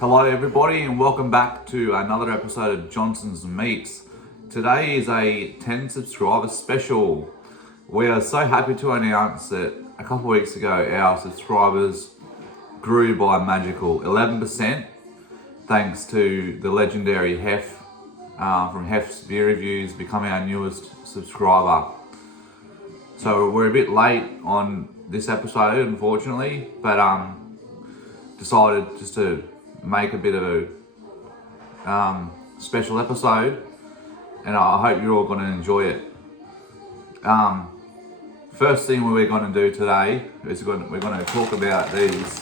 Hello everybody and welcome back to another episode of Johnson's Meats. Today is a 10 subscriber special. We are so happy to announce that a couple of weeks ago our subscribers grew by a magical 11% thanks to the legendary Hef from Hef's Beer Reviews becoming our newest subscriber. So we're a bit late on this episode unfortunately, but decided just to make a bit of a special episode, and I hope you're all going to enjoy it. First thing we're going to do today is we're going to talk about these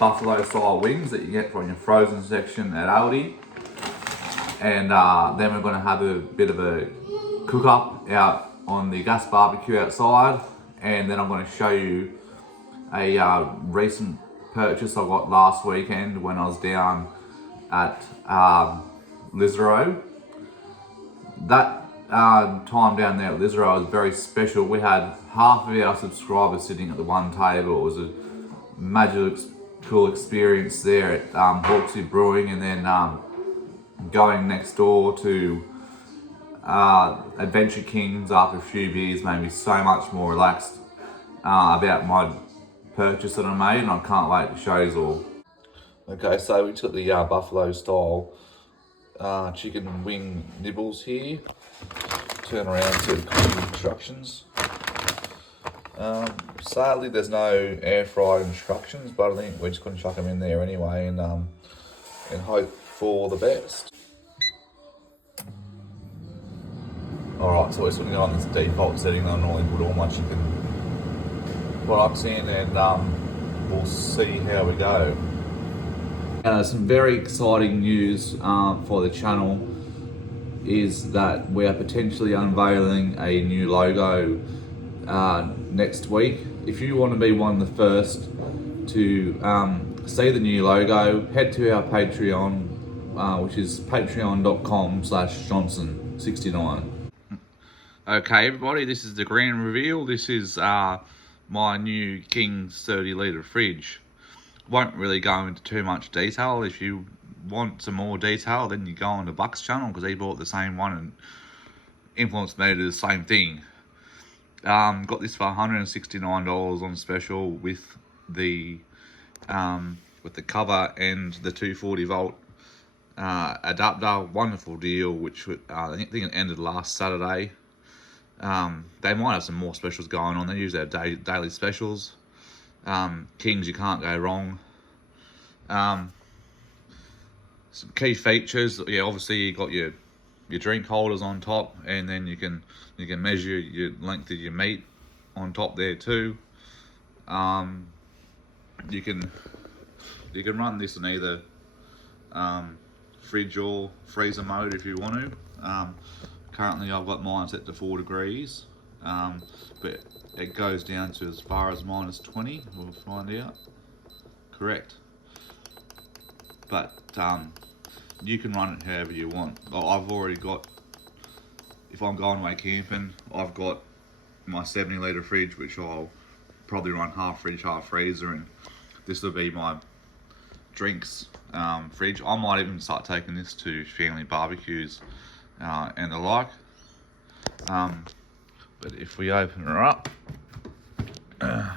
buffalo style wings that you get from your frozen section at Aldi, and then we're going to have a bit of a cook up out on the gas barbecue outside, and then I'm going to show you a recent purchase I got last weekend when I was down at Lisero. That time down there at Lisero was very special. We had half of our subscribers sitting at the one table. It was a magical experience there at Hawksey Brewing, and then going next door to Adventure Kings after a few beers made me so much more relaxed about my purchase that I made, and I can't wait to show you all. Okay, so we took the buffalo style chicken wing nibbles here. Turn around to the cooking instructions. Sadly, there's no air fryer instructions, but I think we're just going to chuck them in there anyway, and hope for the best. Alright, so we're just going to go on this default setting. I normally put all my chicken products in, and we'll see how we go. Some very exciting news for the channel is that we are potentially unveiling a new logo next week. If you want to be one of the first to see the new logo, head to our Patreon, which is patreon.com/Johnson69. Okay everybody, this is the grand reveal. This is my new King's 30 litre fridge. Won't really go into too much detail. If you want some more detail, then you go on to Buck's channel, because he bought the same one and influenced me to do the same thing. Got this for $169 on special with the cover and the 240 volt adapter. Wonderful deal, which I think it ended last Saturday. They might have some more specials going on. They use their daily specials. Kings, you can't go wrong. Some key features, yeah, obviously you got your drink holders on top, and then you can measure your length of your meat on top there too. You can run this in either fridge or freezer mode if you want to. Currently I've got mine set to 4 degrees, but it goes down to as far as -20, we'll find out. Correct. But you can run it however you want. I've already got, if I'm going away camping, I've got my 70 litre fridge, which I'll probably run half fridge, half freezer, and this will be my drinks fridge. I might even start taking this to family barbecues and the like. But if we open her up, so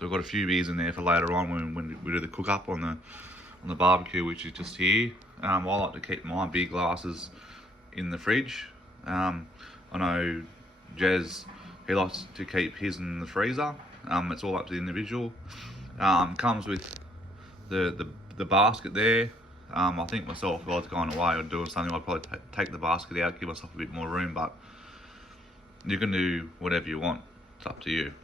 we've got a few beers in there for later on when we do the cook up on the barbecue, which is just here. I like to keep my beer glasses in the fridge. I know Jez, he likes to keep his in the freezer. It's all up to the individual. Comes with the basket there. I think myself, if I was going away or doing something, I'd probably take the basket out, give myself a bit more room, but you can do whatever you want. It's up to you.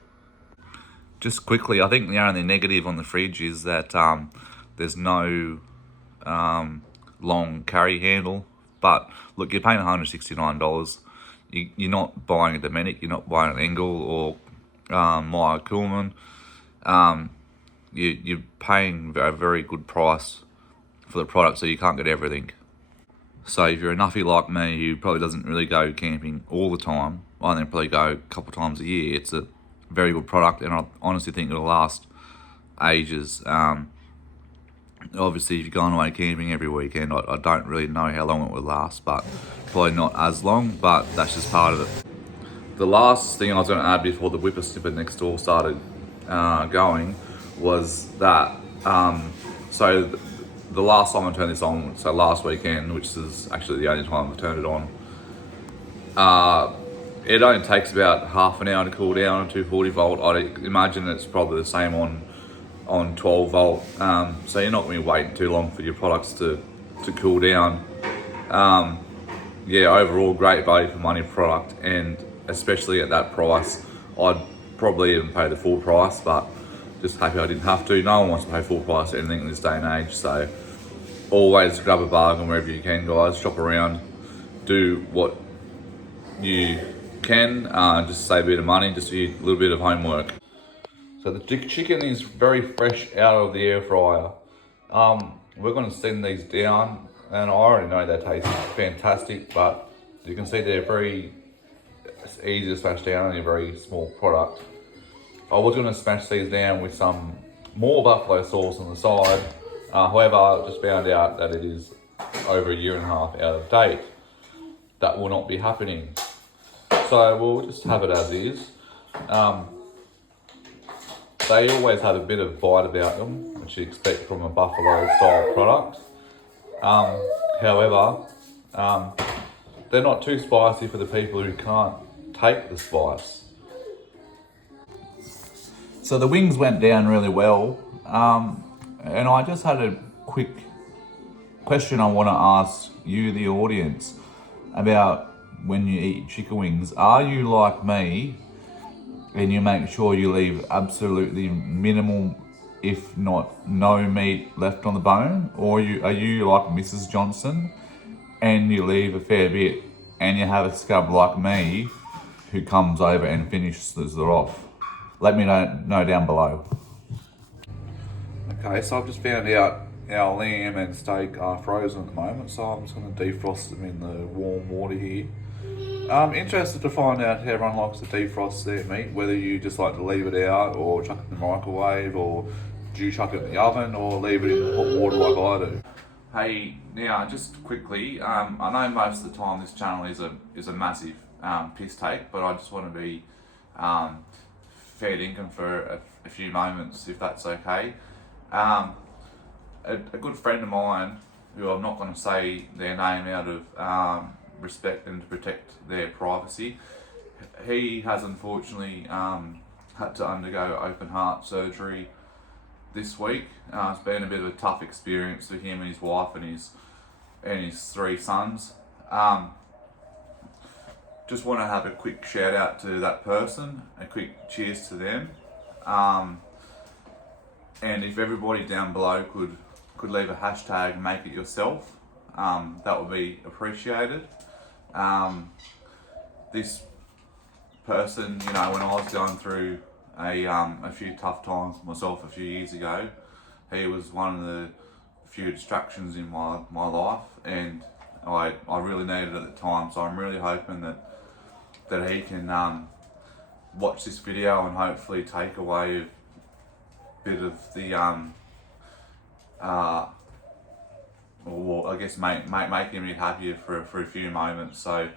Just quickly, I think the only negative on the fridge is that there's no long carry handle. But look, you're paying $169. You're not buying a Dominic, you're not buying an Engel or Meyer Kuhlman. You're paying a very good price for the product, so you can't get everything. So if you're a nuffy like me who probably doesn't really go camping all the time, I only probably go a couple times a year, it's a very good product, and I honestly think it'll last ages. Obviously, if you're going away camping every weekend, I don't really know how long it would last, but probably not as long, but that's just part of it. The last thing I was going to add before the whippersnipper next door started going was that, so the last time I turned this on, so last weekend, which is actually the only time I turned it on, it only takes about half an hour to cool down on 240 volt. I'd imagine it's probably the same on 12 volt. So you're not going to be waiting too long for your products to cool down. Yeah, overall great value for money product, and especially at that price, I'd probably even pay the full price, but just happy I didn't have to. No one wants to pay full price for anything in this day and age, so always grab a bargain wherever you can, guys. Shop around, do what you can, just save a bit of money, just do a little bit of homework. So the chicken is very fresh out of the air fryer. We're going to send these down, and I already know they taste fantastic, but you can see they're very easy to smash down and a very small product. I was going to smash these down with some more buffalo sauce on the side. However, I just found out that it is over a year and a half out of date. That will not be happening. So we'll just have it as is. They always have a bit of bite about them, which you expect from a buffalo style product. However, they're not too spicy for the people who can't take the spice. So the wings went down really well, and I just had a quick question I want to ask you, the audience, about when you eat chicken wings. Are you like me and you make sure you leave absolutely minimal, if not no meat left on the bone? Or are you like Mrs. Johnson and you leave a fair bit, and you have a scub like me who comes over and finishes it off? Let me know down below. Okay, so I've just found out our lamb and steak are frozen at the moment, so I'm just going to defrost them in the warm water here. I'm interested to find out how everyone likes to defrost their meat, whether you just like to leave it out or chuck it in the microwave, or do you chuck it in the oven or leave it in hot water like I do. Hey, now just quickly, I know most of the time this channel is a massive piss take, but I just want to be fair dinkum for a few moments, if that's okay. A good friend of mine, who I'm not going to say their name out of respect and to protect their privacy, he has unfortunately had to undergo open heart surgery this week. It's been a bit of a tough experience for him and his wife and his 3 sons. Just want to have a quick shout out to that person, a quick cheers to them, and if everybody down below could leave a hashtag make it yourself, that would be appreciated. This person, you know, when I was going through a few tough times myself a few years ago, he was one of the few distractions in my life, and I really needed it at the time. So I'm really hoping that he can watch this video and hopefully take away a bit of the or I guess make him a bit happier for a few moments. So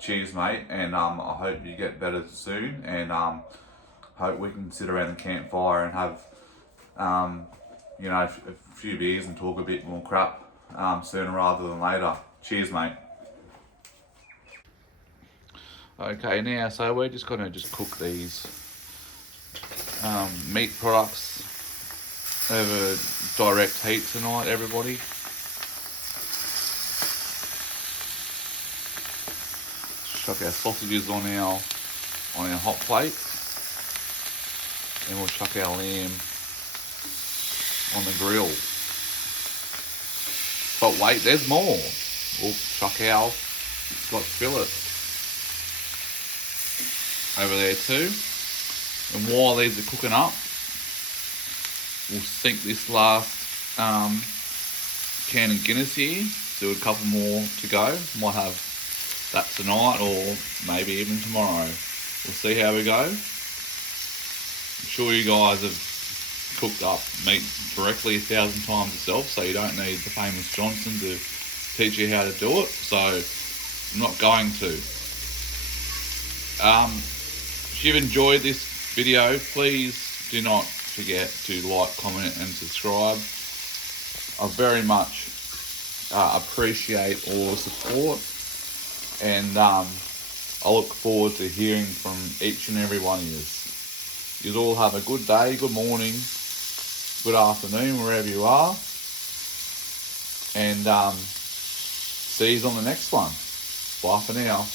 cheers, mate, and I hope you get better soon, and hope we can sit around the campfire and have you know, a few beers and talk a bit more crap sooner rather than later. Cheers, mate. Okay, now so we're just gonna cook these meat products over direct heat tonight, everybody. Chuck our sausages on our hot plate, and we'll chuck our lamb on the grill. But wait, there's more. We'll chuck our Scotch fillets over there too. And while these are cooking up, we'll sink this last can of Guinness here. Do a couple more to go. Might have that tonight or maybe even tomorrow. We'll see how we go. I'm sure you guys have cooked up meat directly 1,000 times yourself, so you don't need the famous Johnson to teach you how to do it. So I'm not going to. If you've enjoyed this video, please do not forget to like, comment and subscribe. I very much appreciate all the support, and I look forward to hearing from each and every one of you. You all have a good day, good morning, good afternoon, wherever you are, and see you on the next one. Bye for now.